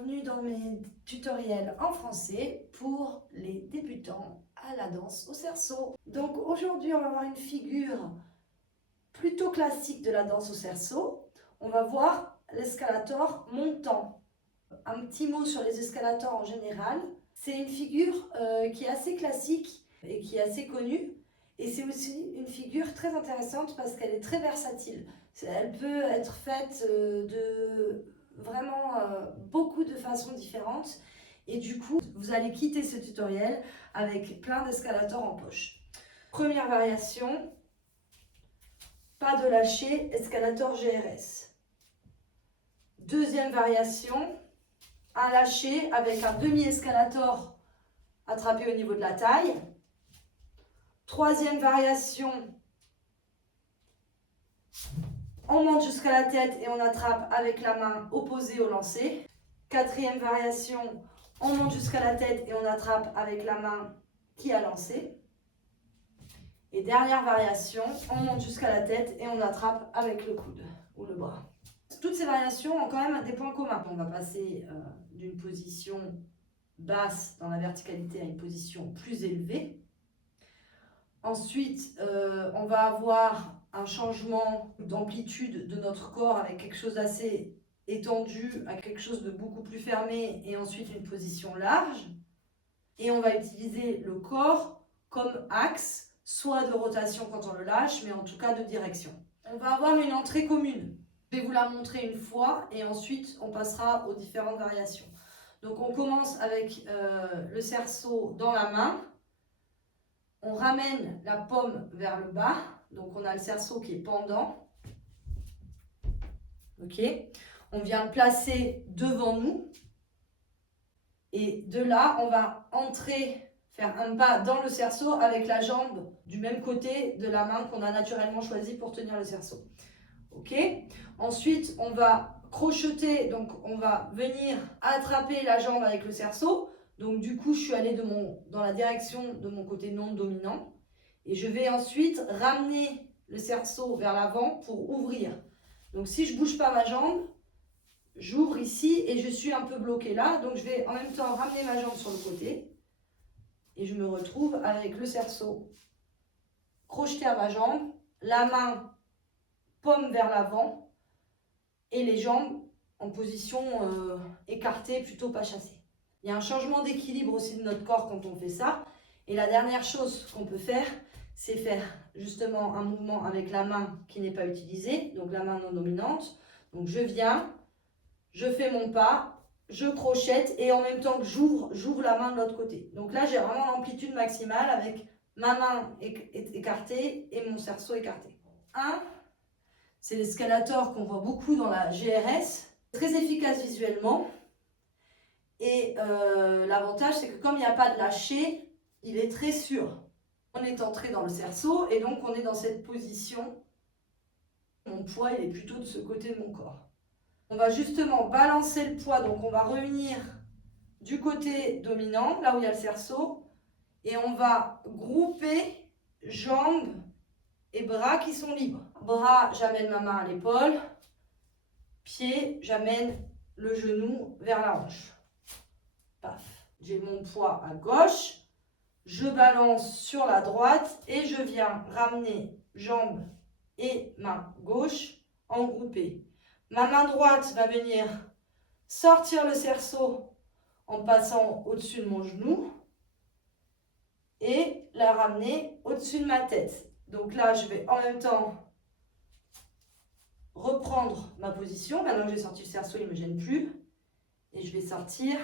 bienvenue dans mes tutoriels en français pour les débutants à la danse au cerceau. Donc aujourd'hui on va voir une figure plutôt classique de la danse au cerceau. On va voir l'escalator montant. Un petit mot sur les escalators en général. C'est une figure qui est assez classique et qui est assez connue. Et c'est aussi une figure très intéressante parce qu'elle est très versatile. Elle peut être faite de vraiment beaucoup de façons différentes. Et du coup, vous allez quitter ce tutoriel avec plein d'escalators en poche. Première variation, pas de lâcher, escalator GRS. Deuxième variation, un lâcher avec un demi-escalator attrapé au niveau de la taille. Troisième variation, on monte jusqu'à la tête et on attrape avec la main opposée au lancer. Quatrième variation, on monte jusqu'à la tête et on attrape avec la main qui a lancé. Et dernière variation, on monte jusqu'à la tête et on attrape avec le coude ou le bras. Toutes ces variations ont quand même des points communs. On va passer d'une position basse dans la verticalité à une position plus élevée. Ensuite, on va avoir un changement d'amplitude de notre corps avec quelque chose d'assez étendu à quelque chose de beaucoup plus fermé et ensuite une position large. Et on va utiliser le corps comme axe, soit de rotation quand on le lâche, mais en tout cas de direction. On va avoir une entrée commune. Je vais vous la montrer une fois et ensuite on passera aux différentes variations. Donc on commence avec le cerceau dans la main. On ramène la paume vers le bas, donc on a le cerceau qui est pendant. Ok. On vient le placer devant nous. Et de là, on va entrer, faire un pas dans le cerceau avec la jambe du même côté de la main qu'on a naturellement choisi pour tenir le cerceau. Ok. Ensuite, on va crocheter, donc on va venir attraper la jambe avec le cerceau. Donc du coup, je suis allée dans la direction de mon côté non dominant. Et je vais ensuite ramener le cerceau vers l'avant pour ouvrir. Donc si je ne bouge pas ma jambe, j'ouvre ici et je suis un peu bloquée là. Donc je vais en même temps ramener ma jambe sur le côté. Et je me retrouve avec le cerceau crocheté à ma jambe, la main paume vers l'avant et les jambes en position écartée, plutôt pas chassée. Il y a un changement d'équilibre aussi de notre corps quand on fait ça. Et la dernière chose qu'on peut faire, c'est faire justement un mouvement avec la main qui n'est pas utilisée, donc la main non dominante. Donc je viens, je fais mon pas, je crochette et en même temps que j'ouvre la main de l'autre côté. Donc là, j'ai vraiment l'amplitude maximale avec ma main écartée et mon cerceau écarté. C'est l'escalator qu'on voit beaucoup dans la GRS, très efficace visuellement. Et l'avantage, c'est que comme il n'y a pas de lâcher, il est très sûr. On est entré dans le cerceau et donc on est dans cette position. Mon poids, il est plutôt de ce côté de mon corps. On va justement balancer le poids, donc on va revenir du côté dominant, là où il y a le cerceau, et on va grouper jambes et bras qui sont libres. Bras, j'amène ma main à l'épaule. Pied, j'amène le genou vers la hanche. Paf. J'ai mon poids à gauche. Je balance sur la droite et je viens ramener jambe et main gauche en groupé. Ma main droite va venir sortir le cerceau en passant au-dessus de mon genou et la ramener au-dessus de ma tête. Donc là, je vais en même temps reprendre ma position. Maintenant que j'ai sorti le cerceau, il ne me gêne plus. Et je vais sortir.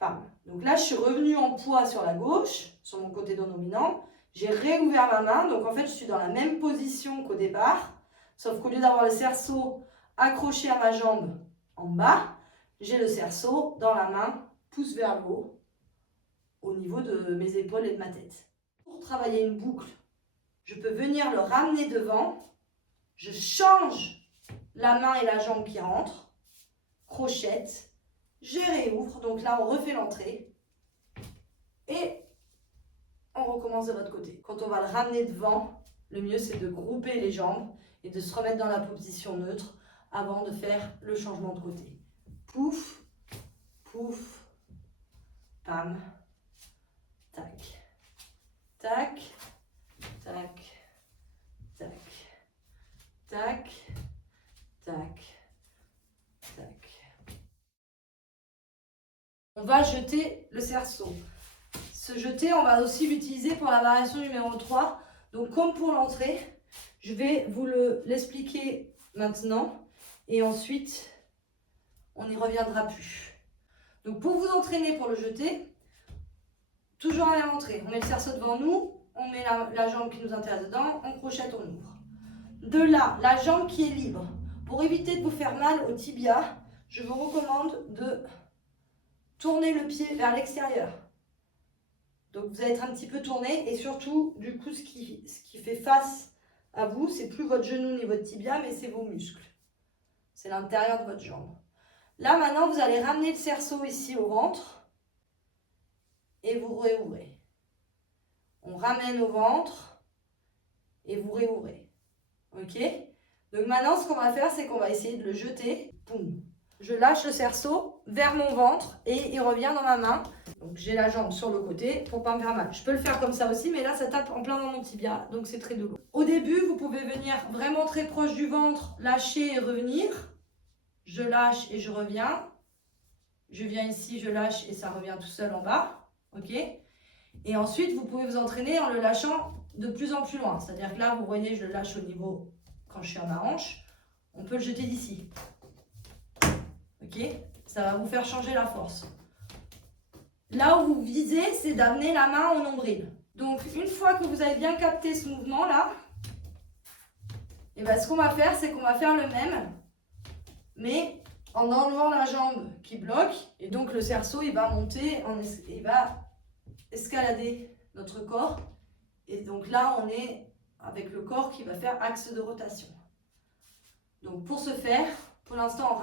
Bam. Donc là, je suis revenue en poids sur la gauche, sur mon côté dominant. J'ai réouvert ma main. Donc en fait, je suis dans la même position qu'au départ. Sauf qu'au lieu d'avoir le cerceau accroché à ma jambe en bas, j'ai le cerceau dans la main, pouce vers le haut, au niveau de mes épaules et de ma tête. Pour travailler une boucle, je peux venir le ramener devant. Je change la main et la jambe qui rentrent. Crochette. Je réouvre. Donc là, on refait l'entrée. Et on recommence de l'autre côté. Quand on va le ramener devant, le mieux, c'est de grouper les jambes et de se remettre dans la position neutre avant de faire le changement de côté. Pouf, pouf, pam, tac, tac, tac, tac, tac, tac, tac. On va jeter le cerceau. Ce jeter, on va aussi l'utiliser pour la variation numéro 3. Donc comme pour l'entrée, je vais vous l'expliquer maintenant et ensuite on n'y reviendra plus. Donc pour vous entraîner pour le jeter, toujours à la même entrée, on met le cerceau devant nous, on met la jambe qui nous intéresse dedans, on crochette, on ouvre. De là, la jambe qui est libre. Pour éviter de vous faire mal au tibia, je vous recommande de tourner le pied vers l'extérieur. Donc vous allez être un petit peu tourné et surtout, du coup, ce qui fait face à vous, c'est plus votre genou ni votre tibia, mais c'est vos muscles. C'est l'intérieur de votre jambe. Là, maintenant, vous allez ramener le cerceau ici au ventre et vous réouvrez. On ramène au ventre et vous réouvrez. Ok? Donc maintenant, ce qu'on va faire, c'est qu'on va essayer de le jeter. Boum. Je lâche le cerceau vers mon ventre et il revient dans ma main. Donc j'ai la jambe sur le côté pour ne pas me faire mal. Je peux le faire comme ça aussi, mais là, ça tape en plein dans mon tibia, donc c'est très douloureux. Au début, vous pouvez venir vraiment très proche du ventre, lâcher et revenir. Je lâche et je reviens. Je viens ici, je lâche et ça revient tout seul en bas. Ok? Et ensuite, vous pouvez vous entraîner en le lâchant de plus en plus loin. C'est-à-dire que là, vous voyez, je le lâche au niveau, quand je suis à ma hanche. On peut le jeter d'ici. Ok? Ça va vous faire changer la force. Là où vous visez, c'est d'amener la main au nombril. Donc, une fois que vous avez bien capté ce mouvement-là, et ben, ce qu'on va faire, c'est qu'on va faire le même, mais en enlevant la jambe qui bloque. Et donc, le cerceau, il va monter, il va escalader notre corps. Et donc là, on est avec le corps qui va faire axe de rotation. Donc, pour ce faire, pour l'instant,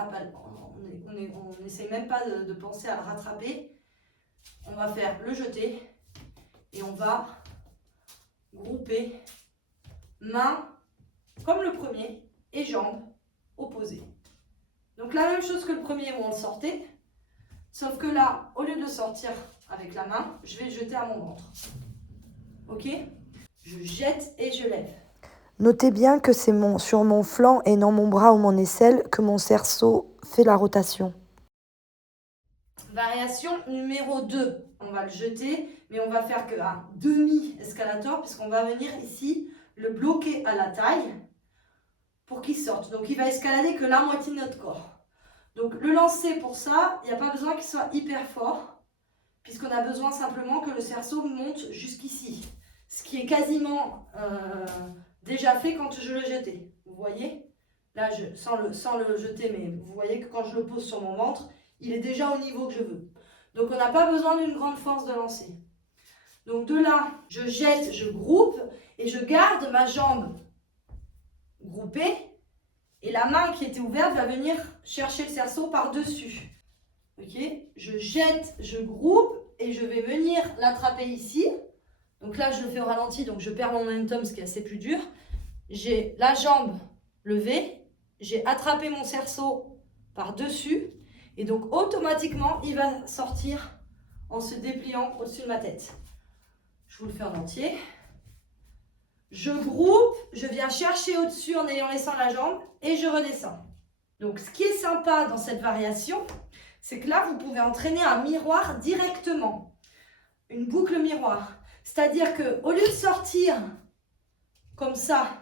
on n'essaie même pas de penser à le rattraper. On va faire le jeter et on va grouper main comme le premier et jambes opposées. Donc la même chose que le premier où on le sortait, sauf que là, au lieu de le sortir avec la main, je vais le jeter à mon ventre. Ok? Je jette et je lève. Notez bien que c'est sur mon flanc et non mon bras ou mon aisselle que mon cerceau fait la rotation. Variation numéro 2. On va le jeter, mais on va faire qu'un demi-escalator, puisqu'on va venir ici le bloquer à la taille pour qu'il sorte. Donc il va escalader que la moitié de notre corps. Donc le lancer pour ça, il n'y a pas besoin qu'il soit hyper fort, puisqu'on a besoin simplement que le cerceau monte jusqu'ici. Ce qui est quasiment déjà fait quand je le jetais. Vous voyez? Là, sans le jeter, mais vous voyez que quand je le pose sur mon ventre, il est déjà au niveau que je veux. Donc on n'a pas besoin d'une grande force de lancer. Donc de là, je jette, je groupe et je garde ma jambe groupée. Et la main qui était ouverte va venir chercher le cerceau par-dessus. Ok? Je jette, je groupe et je vais venir l'attraper ici. Donc là, je le fais au ralenti, donc je perds mon momentum, ce qui est assez plus dur. J'ai la jambe levée, j'ai attrapé mon cerceau par-dessus. Et donc, automatiquement, il va sortir en se dépliant au-dessus de ma tête. Je vous le fais en entier. Je groupe, je viens chercher au-dessus en ayant laissé la jambe et je redescends. Donc, ce qui est sympa dans cette variation, c'est que là, vous pouvez entraîner un miroir directement. Une boucle miroir. C'est-à-dire qu'au lieu de sortir comme ça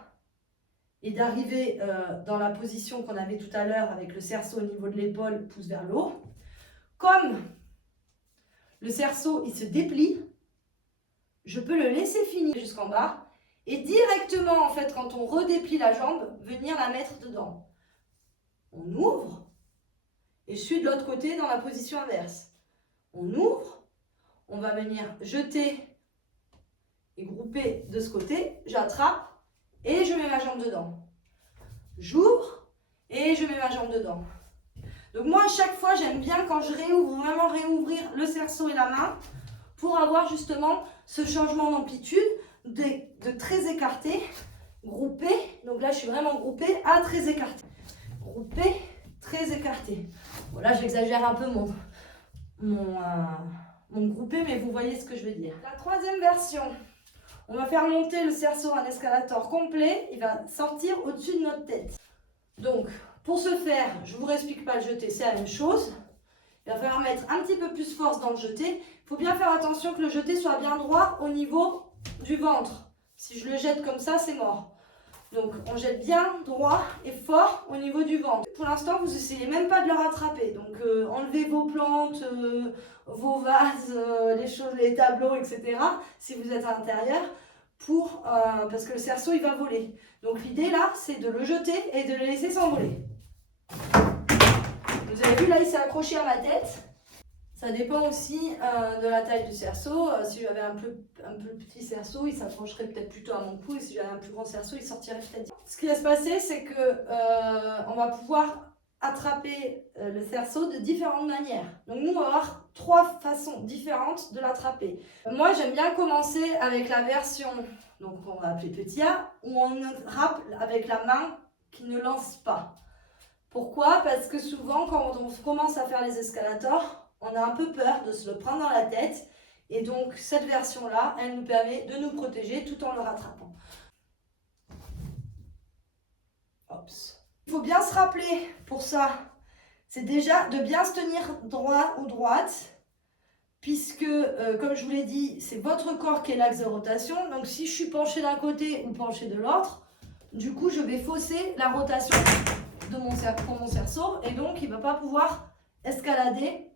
et d'arriver dans la position qu'on avait tout à l'heure avec le cerceau au niveau de l'épaule, pouce vers le haut, comme le cerceau il se déplie, je peux le laisser finir jusqu'en bas et directement en fait quand on redéplie la jambe, venir la mettre dedans. On ouvre et je suis de l'autre côté dans la position inverse. On ouvre, on va venir jeter et grouper de ce côté, j'attrape et je mets ma jambe dedans. J'ouvre et je mets ma jambe dedans. Donc moi à chaque fois j'aime bien quand je réouvre, vraiment réouvrir le cerceau et la main pour avoir justement ce changement d'amplitude de très écarté, groupé, donc là je suis vraiment groupée à très écarté. groupé, très écarté. Voilà, j'exagère un peu mon groupé, mais vous voyez ce que je veux dire. La troisième version, on va faire monter le cerceau en escalator complet. Il va sortir au-dessus de notre tête. Donc, pour ce faire, je ne vous explique pas le jeté, c'est la même chose. Il va falloir mettre un petit peu plus force dans le jeté. Il faut bien faire attention que le jeté soit bien droit au niveau du ventre. Si je le jette comme ça, c'est mort. Donc, on jette bien droit et fort au niveau du ventre. Pour l'instant, vous n'essayez même pas de le rattraper. Donc, enlevez vos plantes, vos vases, les tableaux, etc. si vous êtes à l'intérieur, parce que le cerceau, il va voler. Donc, l'idée là, c'est de le jeter et de le laisser s'envoler. Vous avez vu, là, il s'est accroché à ma tête. Ça dépend aussi de la taille du cerceau. Si j'avais un peu petit cerceau, il s'accrocherait peut-être plutôt à mon cou. Et si j'avais un plus grand cerceau, il sortirait peut-être. Ce qui va se passer, c'est que on va pouvoir attraper le cerceau de différentes manières. Donc nous, on va avoir 3 façons différentes de l'attraper. Moi, j'aime bien commencer avec la version, donc on va appeler petit A, où on attrape avec la main qui ne lance pas. Pourquoi? Parce que souvent, quand on commence à faire les escalators, on a un peu peur de se le prendre dans la tête. Et donc, cette version-là, elle nous permet de nous protéger tout en le rattrapant. Hops. Il faut bien se rappeler pour ça, c'est déjà de bien se tenir droit ou droite, puisque, comme je vous l'ai dit, c'est votre corps qui est l'axe de rotation. Donc, si je suis penchée d'un côté ou penchée de l'autre, du coup, je vais fausser la rotation pour mon cerceau. Et donc, il ne va pas pouvoir escalader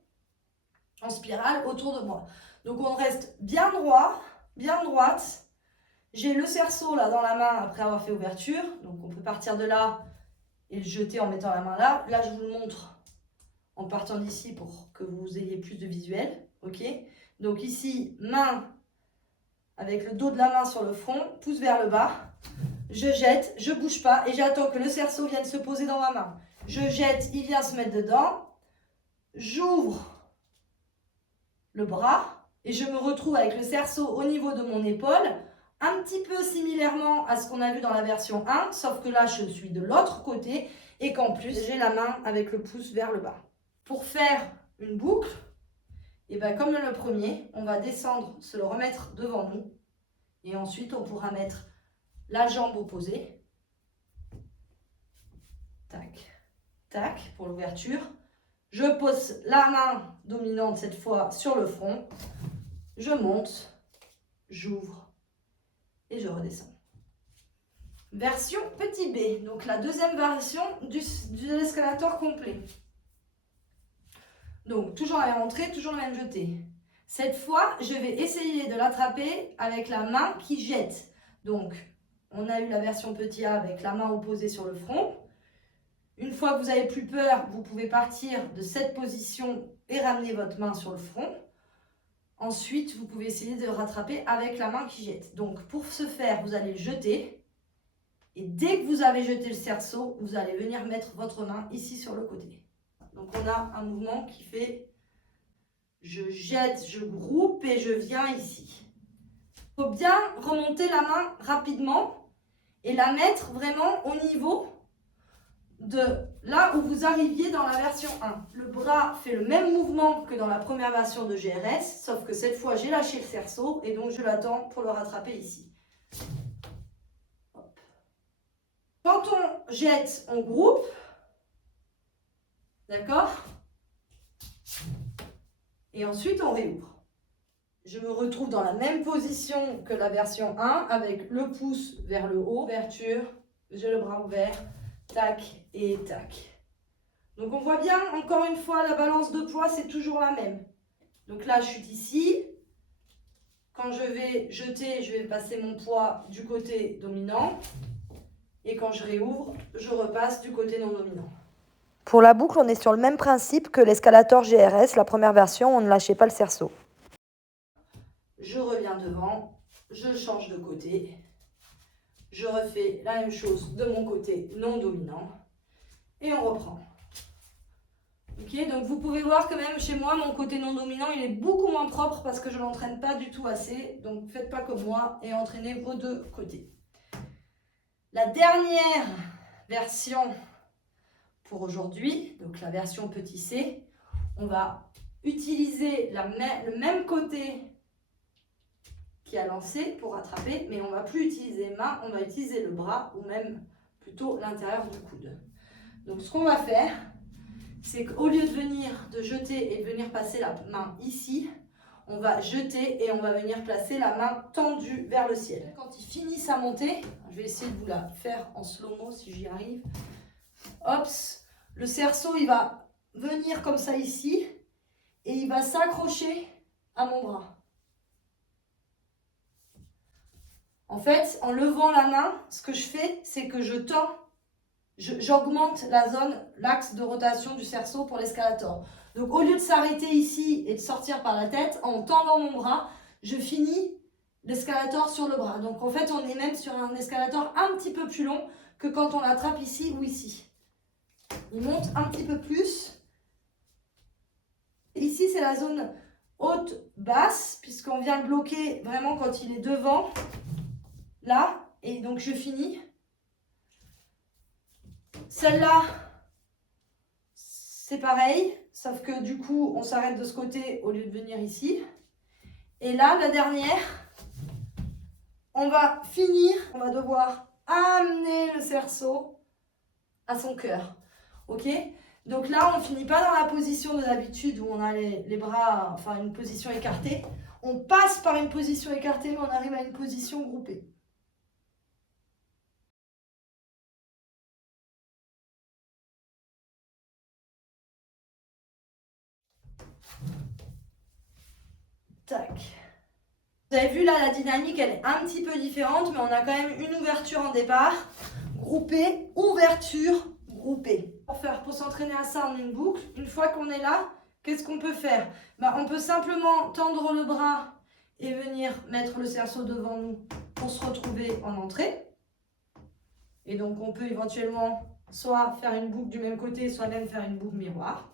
en spirale autour de moi. Donc on reste bien droit, bien droite. J'ai le cerceau là dans la main après avoir fait ouverture. Donc on peut partir de là et le jeter en mettant la main là. Là je vous le montre en partant d'ici pour que vous ayez plus de visuel. Ok. Donc ici, main avec le dos de la main sur le front, pouce vers le bas. Je jette, je ne bouge pas et j'attends que le cerceau vienne se poser dans ma main. Je jette, il vient se mettre dedans. J'ouvre le bras et je me retrouve avec le cerceau au niveau de mon épaule, un petit peu similairement à ce qu'on a vu dans la version 1, sauf que là je suis de l'autre côté et qu'en plus j'ai la main avec le pouce vers le bas. Pour faire une boucle, et bien comme le premier, on va descendre, se le remettre devant nous et ensuite on pourra mettre la jambe opposée, tac, tac pour l'ouverture. Je pose la main dominante cette fois sur le front, je monte, j'ouvre et je redescends. Version petit B, donc la deuxième version de l'escalator complet. Donc toujours la même entrée, toujours le même jeté. Cette fois, je vais essayer de l'attraper avec la main qui jette. Donc, on a eu la version petit A avec la main opposée sur le front. Une fois que vous n'avez plus peur, vous pouvez partir de cette position et ramener votre main sur le front. Ensuite, vous pouvez essayer de le rattraper avec la main qui jette. Donc, pour ce faire, vous allez le jeter. Et dès que vous avez jeté le cerceau, vous allez venir mettre votre main ici sur le côté. Donc, on a un mouvement qui fait je jette, je groupe et je viens ici. Il faut bien remonter la main rapidement et la mettre vraiment au niveau de là où vous arriviez dans la version 1. Le bras fait le même mouvement que dans la première version de GRS, sauf que cette fois j'ai lâché le cerceau et donc je l'attends pour le rattraper ici. Hop. Quand on jette, on groupe, d'accord? Et ensuite on réouvre. Je me retrouve dans la même position que la version 1 avec le pouce vers le haut, ouverture, j'ai le bras ouvert, tac et tac. Donc on voit bien, encore une fois, la balance de poids, c'est toujours la même. Donc là, je suis ici. Quand je vais jeter, je vais passer mon poids du côté dominant. Et quand je réouvre, je repasse du côté non dominant. Pour la boucle, on est sur le même principe que l'escalator GRS, la première version, on ne lâchait pas le cerceau. Je reviens devant, je change de côté. Je refais la même chose de mon côté non dominant. Et on reprend. Ok, donc vous pouvez voir que même chez moi, mon côté non dominant, il est beaucoup moins propre parce que je ne l'entraîne pas du tout assez. Donc faites pas comme moi et entraînez vos deux côtés. La dernière version pour aujourd'hui, donc la version petit c. On va utiliser le même côté qui a lancé pour attraper, mais on ne va plus utiliser main, on va utiliser le bras ou même plutôt l'intérieur du coude. Donc ce qu'on va faire, c'est qu'au lieu de jeter et de venir passer la main ici, on va jeter et on va venir placer la main tendue vers le ciel. Quand ils finissent à monter, je vais essayer de vous la faire en slow-mo si j'y arrive. Hop, le cerceau il va venir comme ça ici et il va s'accrocher à mon bras. En fait, en levant la main, ce que je fais, c'est que je tends, j'augmente la zone, l'axe de rotation du cerceau pour l'escalator. Donc au lieu de s'arrêter ici et de sortir par la tête, en tendant mon bras, je finis l'escalator sur le bras. Donc en fait, on est même sur un escalator un petit peu plus long que quand on l'attrape ici ou ici. Il monte un petit peu plus. Ici, c'est la zone haute-basse, puisqu'on vient le bloquer vraiment quand il est devant. Là, et donc je finis. Celle-là, c'est pareil, sauf que du coup, on s'arrête de ce côté au lieu de venir ici. Et là, la dernière, on va finir, on va devoir amener le cerceau à son cœur. Ok? Donc là, on ne finit pas dans la position de d'habitude où on a les bras, enfin une position écartée. On passe par une position écartée, mais on arrive à une position groupée. Tac. Vous avez vu là, la dynamique, elle est un petit peu différente, mais on a quand même une ouverture en départ, groupée, ouverture, groupée. Pour s'entraîner à ça en une boucle, une fois qu'on est là, qu'est-ce qu'on peut faire? On peut simplement tendre le bras et venir mettre le cerceau devant nous pour se retrouver en entrée. Et donc on peut éventuellement soit faire une boucle du même côté, soit même faire une boucle miroir.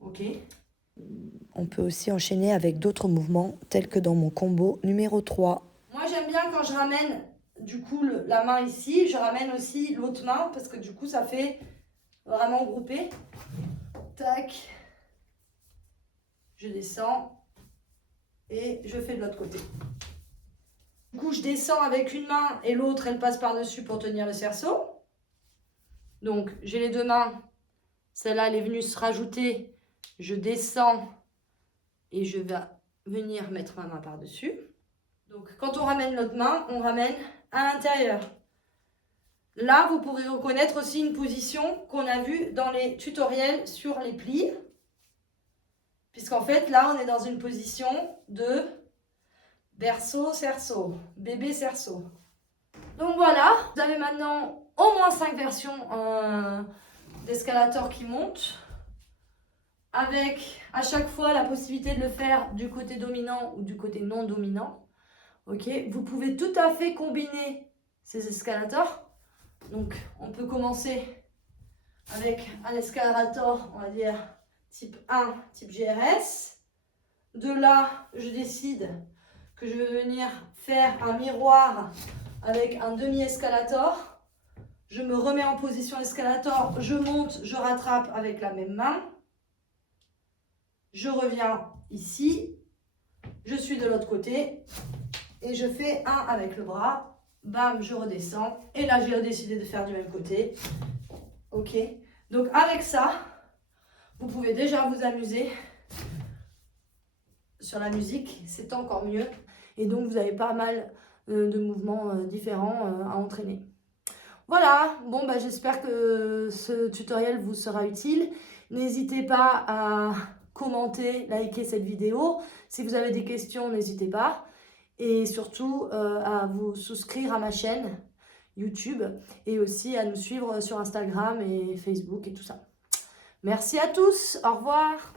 Ok. On peut aussi enchaîner avec d'autres mouvements, tels que dans mon combo numéro 3. Moi, j'aime bien quand je ramène du coup la main ici, je ramène aussi l'autre main parce que du coup, ça fait vraiment groupé. Tac. Je descends et je fais de l'autre côté. Du coup, je descends avec une main et l'autre, elle passe par-dessus pour tenir le cerceau. Donc, j'ai les deux mains. Celle-là, elle est venue se rajouter. Je descends et je vais venir mettre ma main par-dessus. Donc, quand on ramène l'autre main, on ramène à l'intérieur. Là, vous pourrez reconnaître aussi une position qu'on a vue dans les tutoriels sur les plis. Puisqu'en fait, là, on est dans une position de berceau, cerceau, bébé, cerceau. Donc voilà, vous avez maintenant au moins 5 versions d'escalator qui montent. Avec à chaque fois la possibilité de le faire du côté dominant ou du côté non dominant. Ok, vous pouvez tout à fait combiner ces escalators. Donc on peut commencer avec un escalator, on va dire type 1, type GRS. De là, je décide que je vais venir faire un miroir avec un demi-escalator. Je me remets en position escalator, je monte, je rattrape avec la même main. Je reviens ici, je suis de l'autre côté et je fais un avec le bras, bam, je redescends et là j'ai décidé de faire du même côté. Ok, donc avec ça, vous pouvez déjà vous amuser sur la musique, c'est encore mieux et donc vous avez pas mal de mouvements différents à entraîner. Voilà, bon j'espère que ce tutoriel vous sera utile. N'hésitez pas à commenter, liker cette vidéo. Si vous avez des questions, n'hésitez pas. Et surtout à vous souscrire à ma chaîne YouTube et aussi à nous suivre sur Instagram et Facebook et tout ça. Merci à tous, au revoir.